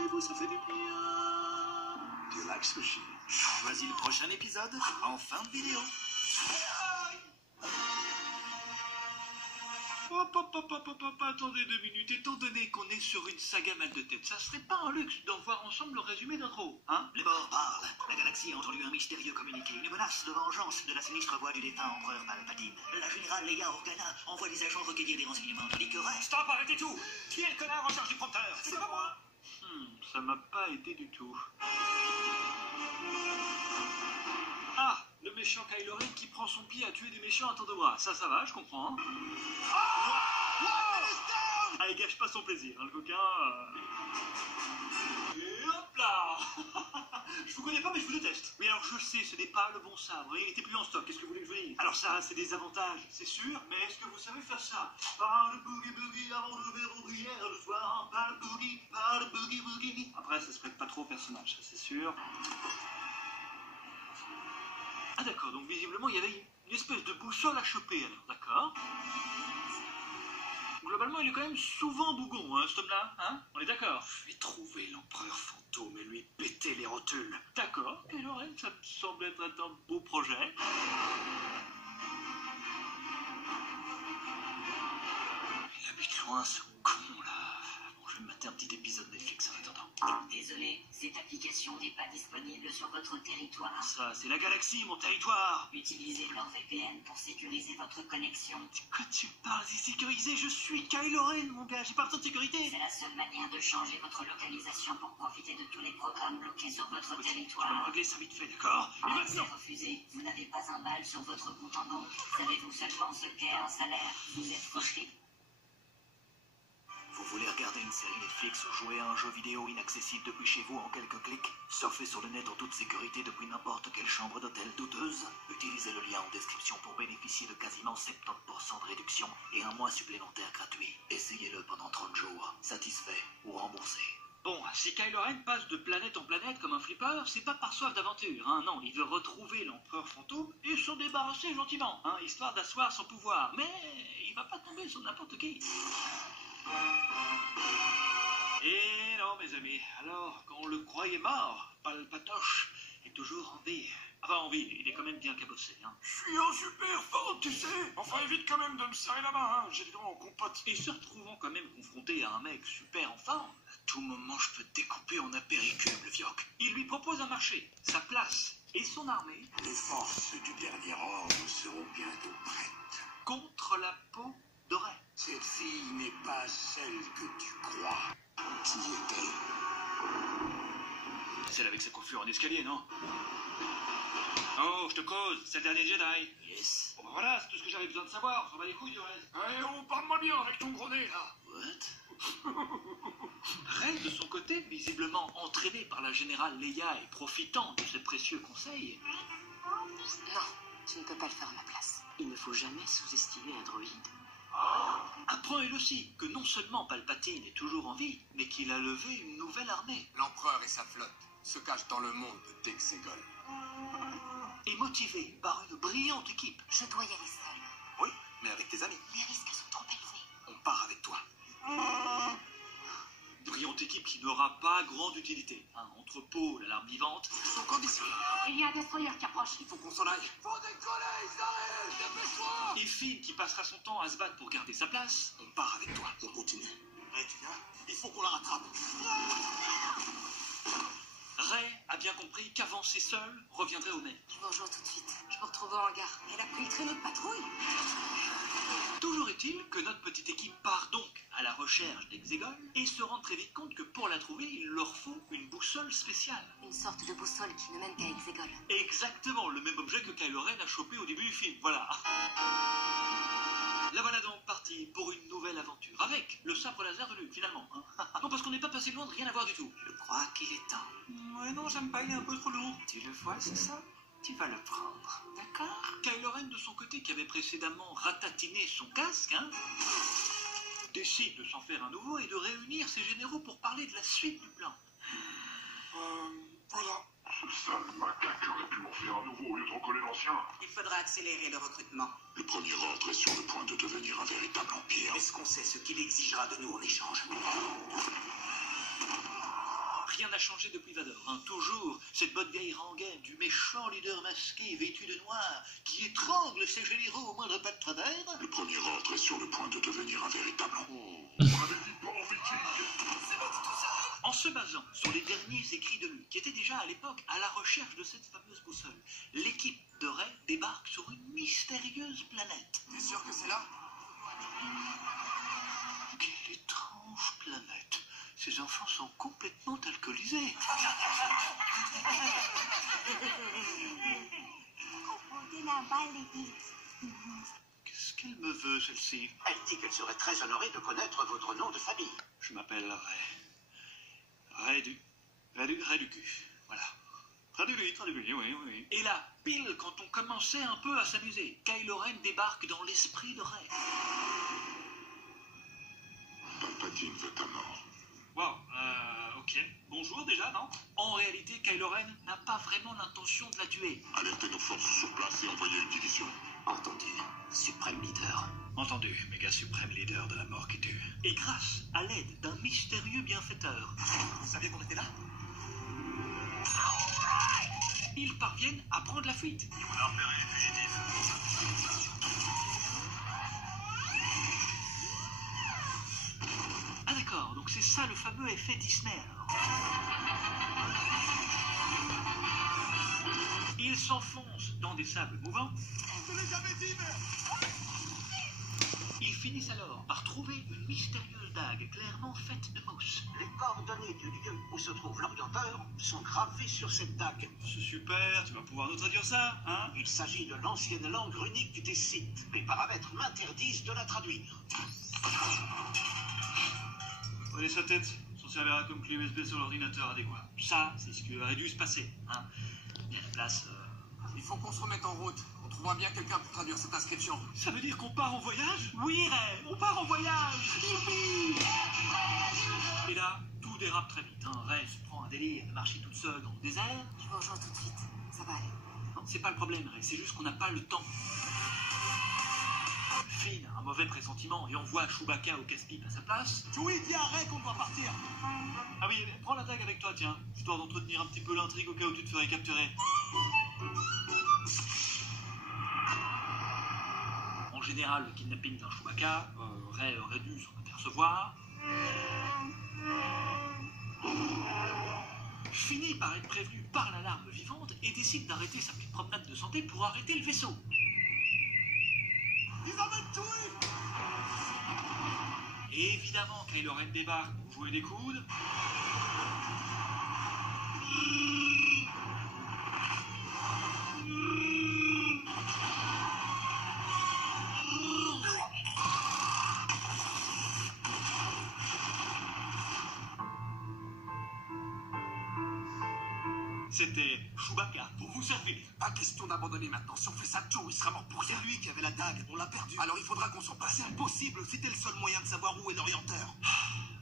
détendez-vous, ça fait du bien. Do you like sushi? Choisis le prochain épisode en fin de vidéo. Hop, attendez 2 minutes. Étant donné qu'on est sur une saga mal de tête, ça serait pas un luxe d'en voir ensemble le résumé d'intro, hein? Les morts parlent. La galaxie a entendu un mystérieux communiqué, une menace de vengeance de la sinistre voix du défunt empereur Palpatine. La générale Leia Organa envoie des agents recueillir des renseignements, tandis que reste... Stop, arrêtez tout! Qui est le connard en charge du prompteur? C'est pas moi! Ça m'a pas aidé du tout. Ah, le méchant Kylo Ren qui prend son pied à tuer des méchants à tour de bras. Ça va, je comprends. Ah, il gâche pas son plaisir, hein, le coquin. Et hop là. Je vous connais pas, mais je vous déteste. Oui, alors je sais, ce n'est pas le bon sabre. Il était plus en stock. Qu'est-ce que vous voulez que je vous dise? Alors ça, c'est des avantages, c'est sûr. Mais est-ce que vous savez faire ça? Par le boogie avant de verrouiller le soir. Par le boogie, boogie. Après, ça se prête pas trop au personnage, ça c'est sûr. Ah d'accord, donc visiblement il y avait une espèce de boussole à choper alors, d'accord. Globalement il est quand même souvent bougon, hein, cet homme-là, hein? On est d'accord? Je vais trouver l'empereur fantôme et lui péter les rotules. D'accord, Kylo Ren, ça me semble être un beau projet. Il habite loin ce con là. Bon, je vais me mater un petit épisode Netflix en attendant. Désolé, cette application n'est pas disponible sur votre territoire. Ça, c'est la galaxie, mon territoire. Utilisez NordVPN pour sécuriser votre connexion. De quoi tu parles? C'est sécurisé, je suis Kylo Ren, mon gars, j'ai pas besoin de sécurité. C'est la seule manière de changer votre localisation pour profiter de tous les programmes bloqués sur votre Tu vas me territoire. régler ça vite fait, d'accord? Et Accès maintenant... refusé, vous n'avez pas un bal sur votre compte en banque. Savez-vous seulement ce qu'est un salaire? Vous êtes frustré. Vous voulez regarder une série Netflix ou jouer à un jeu vidéo inaccessible depuis chez vous en quelques clics? Surfer sur le net en toute sécurité depuis n'importe quelle chambre d'hôtel douteuse? Utilisez le lien en description pour bénéficier de quasiment 70% de réduction et un mois supplémentaire gratuit. Essayez-le pendant 30 jours. Satisfait ou remboursé. Bon, si Kylo Ren passe de planète en planète comme un flipper, c'est pas par soif d'aventure, hein, non, il veut retrouver l'empereur fantôme et s'en débarrasser gentiment, hein, histoire d'asseoir son pouvoir, mais il va pas tomber sur n'importe qui. Et non, mes amis, alors, quand on le croyait mort, Palpatoche est toujours en vie. Enfin, en vie, il est quand même bien cabossé, hein. Je suis un super fan, tu sais! Enfin, évite quand même de me serrer la main, hein! J'ai des dents en compote. Et se retrouvant quand même confronté à un mec super en forme, À tout moment, je peux te découper en apéricube, le vioc. il lui propose un marché, sa place et son armée Les forces du dernier ordre seront bientôt prêtes. contre la peau dorée. Cette fille n'est pas celle que tu crois. Qui est-elle? Celle avec sa coiffure en escalier, non? Oh, je te cause, c'est le dernier Jedi. Yes. Bon, ben voilà, c'est tout ce que j'avais besoin de savoir. On s'en bat les couilles du reste. Allez, on parle-moi bien avec ton gros nez, là! What? Rey, de son côté, visiblement entraîné par la générale Leia et profitant de ses précieux conseils, Non, tu ne peux pas le faire à ma place. Il ne faut jamais sous-estimer un droïde. apprend elle aussi que non seulement Palpatine est toujours en vie, mais qu'il a levé une nouvelle armée. L'empereur et sa flotte se cachent dans le monde de Texégol. Et motivé par une brillante équipe. Je dois y aller seule. Oui, mais avec tes amis. Les risques sont trop élevés. On part avec toi. Brillante équipe qui n'aura pas grande utilité. Hein, entre Paul, l'alarme vivante, Son condition. Il y a un destroyer qui approche. Il faut qu'on s'en aille. Faut décoller, ils arrivent! Dépêche-toi! et Finn qui passera son temps à se battre pour garder sa place. On part avec toi. On continue. Hey, tu viens? Il faut qu'on la rattrape. Rey a bien compris qu'avancer seul reviendrait au même. Je vous rejoins tout de suite. Je me retrouve en hangar. Elle a pris le traîneau de patrouille. Toujours est-il que notre petite équipe part donc à la recherche d'Exégol et se rend très vite compte que pour la trouver, il leur faut une boussole spéciale. Une sorte de boussole qui ne mène qu'à Exégol. Exactement, le même objet que Kylo Ren a chopé au début du film, voilà. La voilà donc partie pour une nouvelle aventure, avec le sabre laser de Luke, finalement. Hein. Non, parce qu'on n'est pas passé loin de rien avoir du tout. Je crois qu'il est temps. Ouais, non, j'aime pas, il est un peu trop lourd. Tu le vois, c'est ça? Tu vas le prendre. D'accord? Kylo Ren, de son côté, qui avait précédemment ratatiné son casque, hein, décide de s'en faire un nouveau et de réunir ses généraux pour parler de la suite du plan. Voilà. Ce sale macaque aurait pu m'en faire un nouveau au lieu de recoller l'ancien. Il faudra accélérer le recrutement. Le premier ordre est sur le point de devenir un véritable empire. Est-ce qu'on sait ce qu'il exigera de nous en échange? Rien n'a changé depuis Vador, hein. Toujours cette bonne vieille rengaine du méchant leader masqué vêtu de noir qui étrangle ses généraux au moindre pas de travers. Le premier ordre est sur le point de devenir un véritable... En se basant sur les derniers écrits de lui, qui étaient déjà à l'époque à la recherche de cette fameuse boussole, l'équipe de Rey débarque sur une mystérieuse planète. T'es sûr que c'est là? Quelle étrange planète. Ces enfants sont complètement alcoolisés. Qu'est-ce qu'elle me veut, celle-ci? Elle dit qu'elle serait très honorée de connaître votre nom de famille. Je m'appelle Rey. Rey du cul. Voilà. Traduit, oui. Et là, pile quand on commençait un peu à s'amuser, Kylo Ren débarque dans l'esprit de Rey. Palpatine veut ta mort. Wow, ok. Bonjour déjà, non? En réalité, Kylo Ren n'a pas vraiment l'intention de la tuer. Alertez nos forces sur place et envoyez une division. Entendu, suprême leader. Entendu, méga suprême leader de la mort qui tue. Et grâce à l'aide d'un mystérieux bienfaiteur, Vous saviez qu'on était là? ils parviennent à prendre la fuite. On a repéré les fugitifs. Ah d'accord, donc c'est ça le fameux effet Disney alors. Ils s'enfoncent dans des sables mouvants. Je les avais dit, mais... Ils finissent alors par trouver une mystérieuse dague clairement faite de mousse. Les coordonnées du lieu où se trouve l'orienteur sont gravées sur cette dague. C'est super, tu vas pouvoir nous traduire ça, hein? Il s'agit de l'ancienne langue runique des Sith. Les paramètres m'interdisent de la traduire. Prenez sa tête, s'en servira comme clé USB sur l'ordinateur adéquat. Ça, c'est ce qui aurait dû se passer, hein? Il y a la place... Il faut qu'on se remette en route. On trouvera bien quelqu'un pour traduire cette inscription. Ça veut dire qu'on part en voyage? Oui, Ray, on part en voyage! Youpi! Et là, tout dérape très vite, hein. Ray se prend un délire de marcher toute seule dans le désert. Je vous rejoins tout de suite. Ça va aller. Non, c'est pas le problème, Ray, c'est juste qu'on n'a pas le temps. Finn a un mauvais pressentiment et envoie Chewbacca au casse-pipe à sa place. Oui, dis à Rey qu'on doit partir. Ah oui, prends la dague avec toi, tiens, histoire d'entretenir un petit peu l'intrigue au cas où tu te ferais capturer. En général, le kidnapping d'un Chewbacca, Rey aurait dû s'en apercevoir. Finit par être prévenu par l'alarme vivante et décide d'arrêter sa petite promenade de santé pour arrêter le vaisseau. Ils en mettent tout. Et évidemment, Kylo Ren débarque pour jouer des coudes. C'était Chewbacca pour vous servir. Pas question d'abandonner maintenant. Si on fait ça, Joe, il sera mort pour rien. C'est lui qui avait la dague. On l'a perdu. Alors il faudra qu'on s'en passe. C'est impossible. C'était le seul moyen de savoir où est l'orienteur.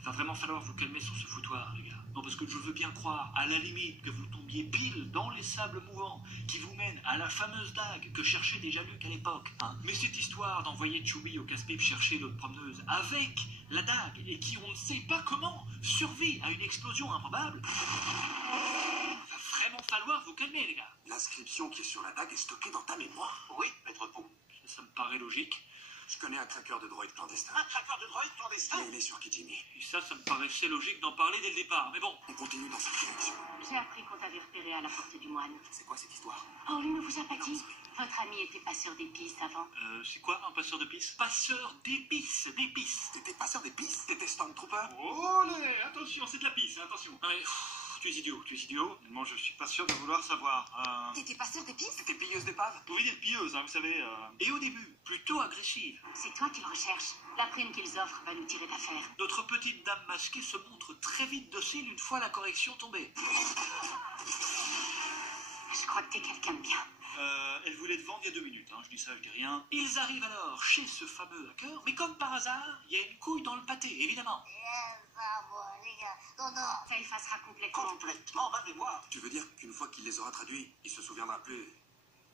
Va vraiment falloir vous calmer sur ce foutoir, les gars. Non, parce que je veux bien croire, à la limite, que vous tombiez pile dans les sables mouvants qui vous mènent à la fameuse dague que cherchait déjà Luke à l'époque. Hein. Mais cette histoire d'envoyer Chewie au casse-pipe chercher l'autre promeneuse avec la dague et qui, on ne sait pas comment, survit à une explosion improbable, va vraiment falloir vous calmer, les gars. L'inscription qui est sur la dague est stockée dans ta mémoire. Oui, maître Pou. Ça me paraît logique. Je connais un traqueur de droïdes clandestin. Un traqueur de droïde clandestin. Mais il est sur Kijimi. Et ça me paraissait logique d'en parler dès le départ. Mais bon, On continue dans cette direction. J'ai appris qu'on t'avait repéré à la porte du moine. C'est quoi cette histoire? Oh, lui ne vous a pas dit? Votre ami était passeur d'épices avant. c'est quoi un passeur d'épices? Passeur d'épices, d'épices. T'étais passeur d'épices? T'étais Stormtrooper? Olé, attention, c'est de la pisse, attention. Non mais, tu es idiot. Moi, je suis pas sûr de vouloir savoir. T'étais passeur d'épices? T'étais pilleuse d'épave? Vous pouvez dire pilleuse, hein, vous savez. Et au début, plutôt agressive. C'est toi qu'ils recherchent. La prime qu'ils offrent va nous tirer d'affaire. Notre petite dame masquée se montre très vite docile une fois la correction tombée. Je crois que t'es quelqu'un de bien. Elle voulait te vendre il y a 2 minutes, hein, je dis ça, je dis rien. Ils arrivent alors chez ce fameux hacker, mais comme par hasard, il y a une couille dans le pâté, évidemment. Ça effacera complètement. Complètement, va les voir. Tu veux dire qu'une fois qu'il les aura traduits, il se souviendra plus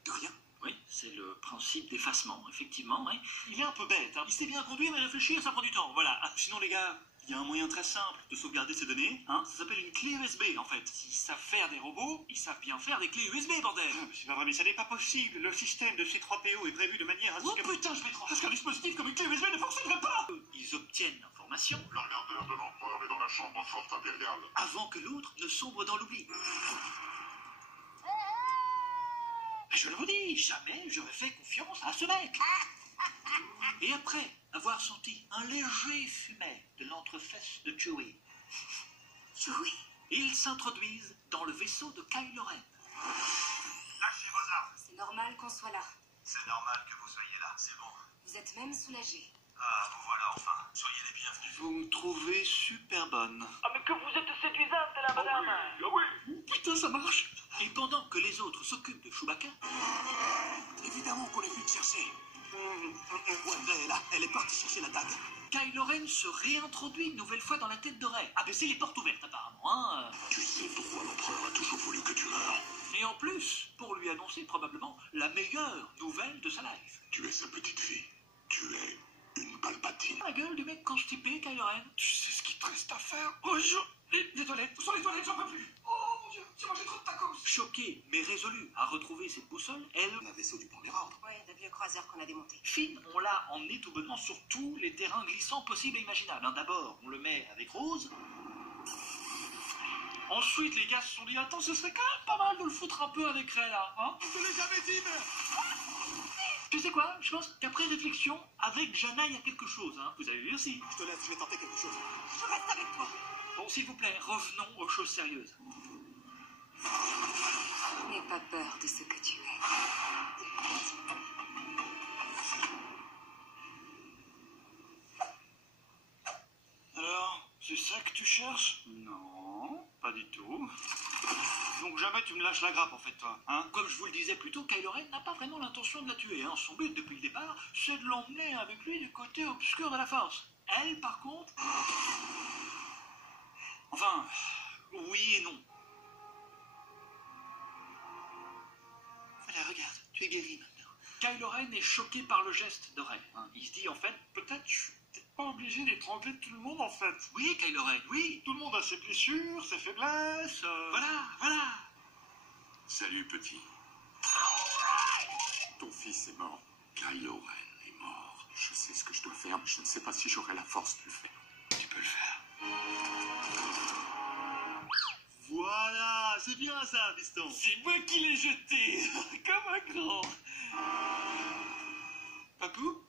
de rien? Oui, c'est le principe d'effacement, effectivement. Ouais. Il est un peu bête, hein. Il sait bien conduire, mais réfléchir, ça prend du temps. Voilà. Ah, sinon, les gars, Il y a un moyen très simple de sauvegarder ces données, hein, ça s'appelle une clé USB en fait. S'ils savent faire des robots, ils savent bien faire des clés USB, bordel. Ah, mais c'est pas vrai, mais ça n'est pas possible. Le système de C3PO est prévu de manière à ce Oh que... putain, je vais trop... Parce qu'un dispositif comme une clé USB ne fonctionnerait pas. Ils obtiennent l'information L'emmerdeur de l'empereur est dans la chambre forte impériale. avant que l'autre ne sombre dans l'oubli. Je le vous dis, jamais j'aurais fait confiance à ce mec. Et après avoir senti un léger fumet de l'entrefesse de Chewie, ils s'introduisent dans le vaisseau de Kylo Ren. Lâchez vos armes. C'est normal qu'on soit là. C'est normal que vous soyez là, c'est bon. Vous êtes même soulagé. Ah, vous voilà enfin. Soyez les bienvenus. Vous me trouvez super bonne. Ah mais que vous êtes séduisante, la madame. Ah oui. Putain, ça marche. Et pendant que les autres s'occupent de Chewbacca, Évidemment qu'on est venu te chercher. Ouais, elle est là. Elle est partie chercher la dague. Kylo Ren se réintroduit une nouvelle fois dans la tête de Rey. Ah, baisser les portes ouvertes apparemment, hein. Tu sais pourquoi l'empereur a toujours voulu que tu meurs. Et en plus, pour lui annoncer probablement la meilleure nouvelle de sa life. Tu es sa petite fille. Tu es une Palpatine. La gueule du mec constipé, Kylo Ren. Tu sais ce qu'il te reste à faire? Oh, les toilettes. Où sont les toilettes? J'en peux plus. Oh mon dieu, j'ai mangé trop de tacos. Choquée, mais résolue à retrouver ses boussoles, elle... Un vaisseau du premier ordre. Ouais, le vieux croiseur qu'on a démonté. Finn, on l'a emmené tout bonnement sur tous les terrains glissants possibles et imaginables. Hein, d'abord, on le met avec Rose. Ensuite, les gars se sont dit, attends, ce serait quand même pas mal de le foutre un peu avec Rey, là. Hein, Je te l'ai jamais dit, mais... tu sais quoi? Je pense qu'après réflexion, avec Jana, il y a quelque chose. Hein. Vous avez vu aussi. Je te laisse, je vais tenter quelque chose. Je reste avec toi. Bon, s'il vous plaît, revenons aux choses sérieuses. N'aie pas peur de ce que tu es. Alors, c'est ça que tu cherches? Non, pas du tout. Donc jamais tu me lâches la grappe en fait, toi, hein? Comme je vous le disais plus tôt, Kylo Ren n'a pas vraiment l'intention de la tuer, hein. Son but depuis le départ, c'est de l'emmener avec lui du côté obscur de la Force. Elle, par contre... Enfin, oui et non. Voilà, regarde, tu es guéri maintenant. Kylo Ren est choqué par le geste de Rey, hein. Il se dit en fait, peut-être je suis peut-être pas obligé d'étrangler tout le monde en fait. Oui, Kylo Ren, oui. Tout le monde a ses blessures, ses faiblesses. Voilà. Salut, petit. Ton fils est mort. Kylo Ren est mort. Je sais ce que je dois faire, mais je ne sais pas si j'aurai la force de le faire. Tu peux le faire. Voilà, c'est bien ça, piston. C'est moi qui l'ai jeté, comme un grand. Papou,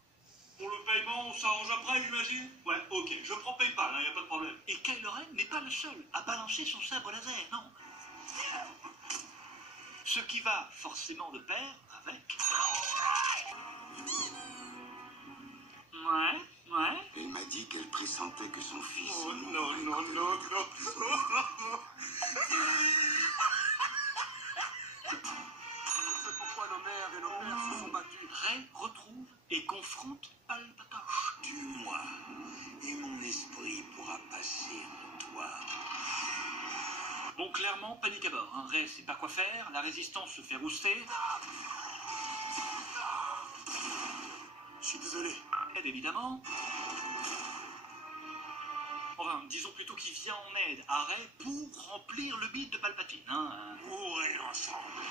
pour le paiement, on s'arrange après, j'imagine? Ouais, ok, je prends PayPal, y a pas de problème. Et Kylo Ren n'est pas le seul à balancer son sabre laser, non. Ce qui va forcément de pair avec... Ouais. Elle m'a dit qu'elle pressentait que son fils... Oh non. C'est pourquoi nos mères et nos pères se sont battus. Rey retrouve et confronte Palpatoche. Tue-moi, et mon esprit pourra passer en toi. Bon, clairement, panique à bord. Hein. Rey sait pas quoi faire, la résistance se fait rouster. Je suis désolé. Aide évidemment. Enfin, disons plutôt qu'il vient en aide à Rey pour remplir le bide de Palpatine. Hein. Mourez ensemble.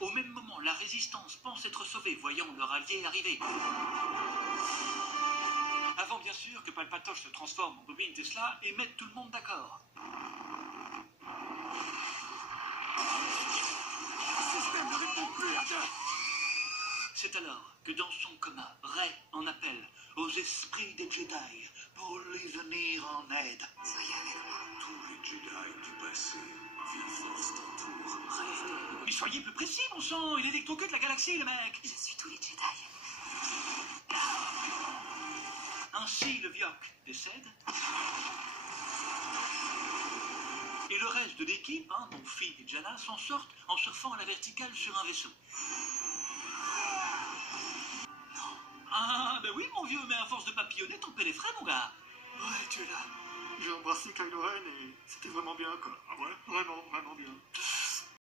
Au même moment, la résistance pense être sauvée, voyant leur allié arriver. Avant bien sûr que Palpatoche se transforme en bobine Tesla et mette tout le monde d'accord. Le système ne répond plus à Dieu. C'est alors que dans son coma, Rey en appelle aux esprits des Jedi pour lui venir en aide. Soyez avec moi. Tous les Jedi du passé vivent tour. Rey, mais soyez plus précis, mon sang, il électrocute la galaxie, le mec. Je suis tous les Jedi. Ainsi, le Vioque décède. Et le reste de l'équipe, hein, dont Finn et Jana, s'en sortent en surfant à la verticale sur un vaisseau. Ah, ben oui, mon vieux, mais à force de papillonner, ton père est frais, mon gars. Ouais, tu es là. J'ai embrassé Kylo Ren et c'était vraiment bien, quoi. Ah ouais, vraiment bien.